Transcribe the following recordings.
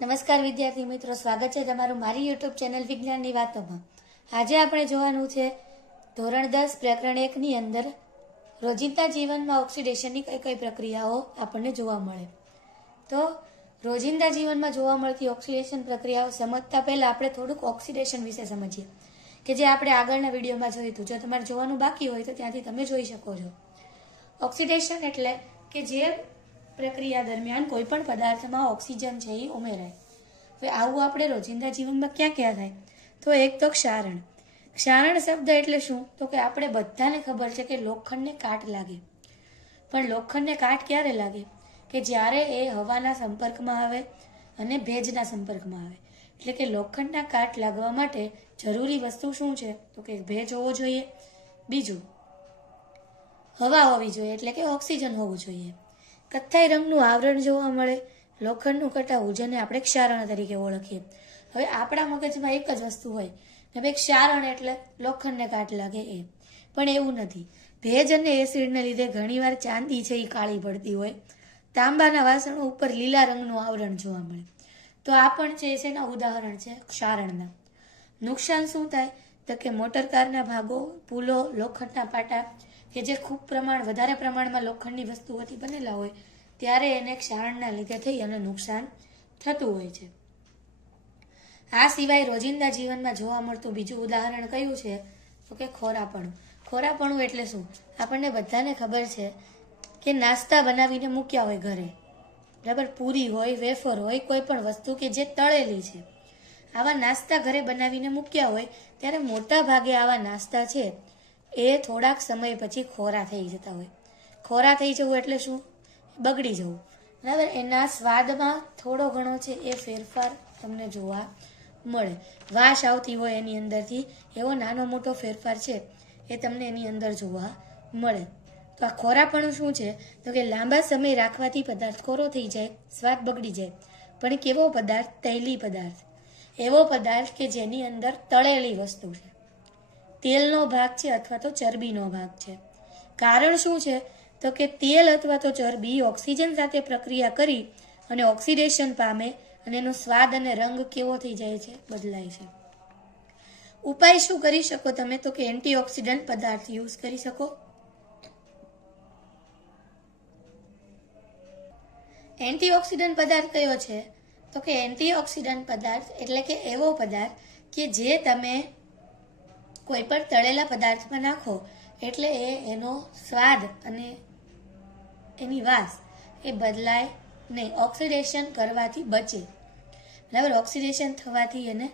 નમસ્કાર વિદ્યાર્થી મિત્રો, સ્વાગત છે તમારું મારી યુટ્યુબ ચેનલ વિજ્ઞાનની વાતોમાં। આજે આપણે જોવાનું છે ધોરણ 10 પ્રકરણ 1 ની અંદર રોજિંદા જીવનમાં ઓક્સિડેશનની કઈ કઈ પ્રક્રિયાઓ આપણને જોવા મળે। તો રોજિંદા જીવનમાં જોવા મળતી ઓક્સિડેશન પ્રક્રિયાઓ સમજતા પહેલા આપણે થોડુંક ઓક્સિડેશન વિશે સમજીએ કે જે આપણે આગળના વિડીયોમાં જોયું હતું। જો તમારે જોવાનું બાકી હોય તો ત્યાંથી તમે જોઈ શકો છો। ઓક્સિડેશન એટલે કે જે પ્રક્રિયા દરમિયાન કોઈ પણ પદાર્થમાં ઓક્સિજન છે એ ઉમેરાય। હવે આવું આપણે રોજિંદા જીવનમાં ક્યાં ક્યાં થાય? તો એક તો ક્ષારણ। ક્ષારણ શબ્દ એટલે શું? તો કે આપણે બધાને ખબર છે કે લોખંડને કાટ લાગે, પણ લોખંડને કાટ ક્યારે લાગે? કે જ્યારે એ હવાના સંપર્કમાં આવે અને ભેજના સંપર્કમાં આવે। એટલે કે લોખંડના કાટ લાગવા માટે જરૂરી વસ્તુ શું છે? તો કે ભેજ હોવો જોઈએ, બીજું હવા હોવી જોઈએ એટલે કે ઓક્સિજન હોવું જોઈએ। કથ્થાઈ રંગનું આવરણ જોવા મળે, લોખંડનું કટાવું, જેને આપણે ક્ષારણ તરીકે ઓળખીએ। હવે આપણા મગજમાં એક જ વસ્તુ હોય કે ભાઈ ક્ષારણ એટલે લોખંડને કાટ લાગે એ, પણ એવું નથી। ભેજ અને એસિડને લીધે ઘણીવાર ચાંદી છે એ કાળી પડતી હોય, તાંબાના વાસણો ઉપર લીલા રંગનું આવરણ જોવા મળે। તો આ પણ છે એના ઉદાહરણ છે ક્ષારણના। નુકસાન શું થાય? તો કે મોટરકારના ભાગો, પુલો, લોખંડના પાટા કે જે ખૂબ વધારે પ્રમાણમાં લોખંડની વસ્તુઓથી બનેલા હોય ત્યારે એને ક્ષારણના લીધે થઈ અને નુકસાન થતું હોય છે। આ સિવાય રોજિંદા જીવનમાં જોવા મળતું બીજું ઉદાહરણ કયું છે? તો કે ખોરાપણું। ખોરાપણું એટલે શું? આપણને બધાને ખબર છે કે નાસ્તા બનાવીને મૂક્યા હોય ઘરે, બરાબર, પૂરી હોય, વેફર હોય, કોઈ પણ વસ્તુ કે જે તળેલી છે, આવા નાસ્તા ઘરે બનાવીને મૂક્યા હોય ત્યારે મોટા ભાગે આવા નાસ્તા છે એ થોડાક સમય પછી ખોરા થઈ જતા હોય। ખોરા થઈ જવું એટલે શું? બગડી જવું, બરાબર। એના સ્વાદમાં થોડો ઘણો છે એ ફેરફાર તમને જોવા મળે, વાસ આવતી હોય એની અંદરથી, એવો નાનો મોટો ફેરફાર છે એ તમને એની અંદર જોવા મળે। તો આ ખોરાપણું શું છે? તો કે લાંબા સમય રાખવાથી પદાર્થ ખોરો થઈ જાય, સ્વાદ બગડી જાય, પણ કેવો પદાર્થ? તૈલી પદાર્થ, એવો પદાર્થ કે જેની અંદર તળેલી વસ્તુ છે, તેલનો ભાગ છે અથવા તો ચરબીનો ભાગ છે। કારણ શું છે? તો કે તેલ અથવા તો ચરબી ઓક્સિજન સાથે પ્રક્રિયા કરી અને ઓક્સિડેશન પામે અને એનો સ્વાદ અને રંગ કેવો થઈ જાય છે? બદલાય છે। ઉપાય શું કરી શકો તમે? તો કે એન્ટીઓક્સિડન્ટ પદાર્થ યુઝ કરી શકો। એન્ટીઓક્સિડન્ટ પદાર્થ કયો છે? તો કે એન્ટીઓક્સિડન્ટ પદાર્થ એટલે કે એવો પદાર્થ કે જે તમે કોઈ પણ તળેલા પદાર્થમાં નાખો એટલે એનો સ્વાદ અને એની વાસ એ બદલાય નહીં, ઓક્સિડેશન કરવાથી બચે, બરાબર, ઓક્સિડેશન થવાથી એને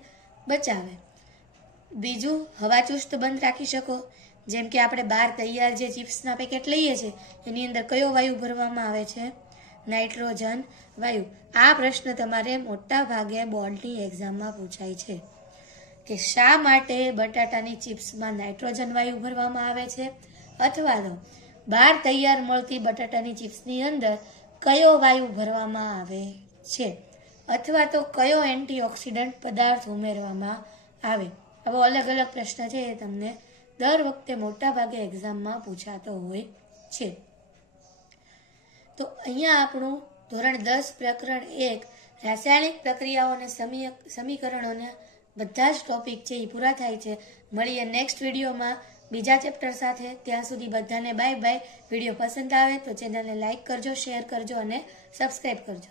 બચાવે। બીજું, હવાચુસ્ત બંધ રાખી શકો, જેમ કે આપણે બહાર તૈયાર જે ચિપ્સના પેકેટ લઈએ છીએ એની અંદર કયો વાયુ ભરવામાં આવે છે? નાઇટ્રોજન વાયુ। આ પ્રશ્ન તમારે મોટા ભાગે બોર્ડની એક્ઝામમાં પૂછાય છે કે શા માટે બટાટાની ચિપ્સમાં નાઇટ્રોજન વાયુ ભરવામાં આવે છે, અથવા તો બહાર તૈયાર મળતી બટાટાની ચિપ્સની અંદર કયો વાયુ ભરવામાં આવે છે, અથવા તો કયો એન્ટીઓક્સિડન્ટ પદાર્થ ઉમેરવામાં આવે। આવો અલગ અલગ પ્રશ્ન છે એ તમને દર વખતે મોટા ભાગે એક્ઝામમાં પૂછાતો હોય છે। તો અહીંયા આપણું ધોરણ 10 પ્રકરણ 1 રાસાયણિક પ્રક્રિયાઓ અને સમીકરણોના બધા જ ટોપિક છે એ પૂરા થાય છે। મળીએ નેક્સ્ટ વિડીયોમાં બીજા ચેપ્ટર સાથે। ત્યાં સુધી બધાને બાય બાય। વિડીયો પસંદ આવે તો ચેનલને લાઇક કરજો, શેર કરજો અને સબસ્ક્રાઈબ કરજો।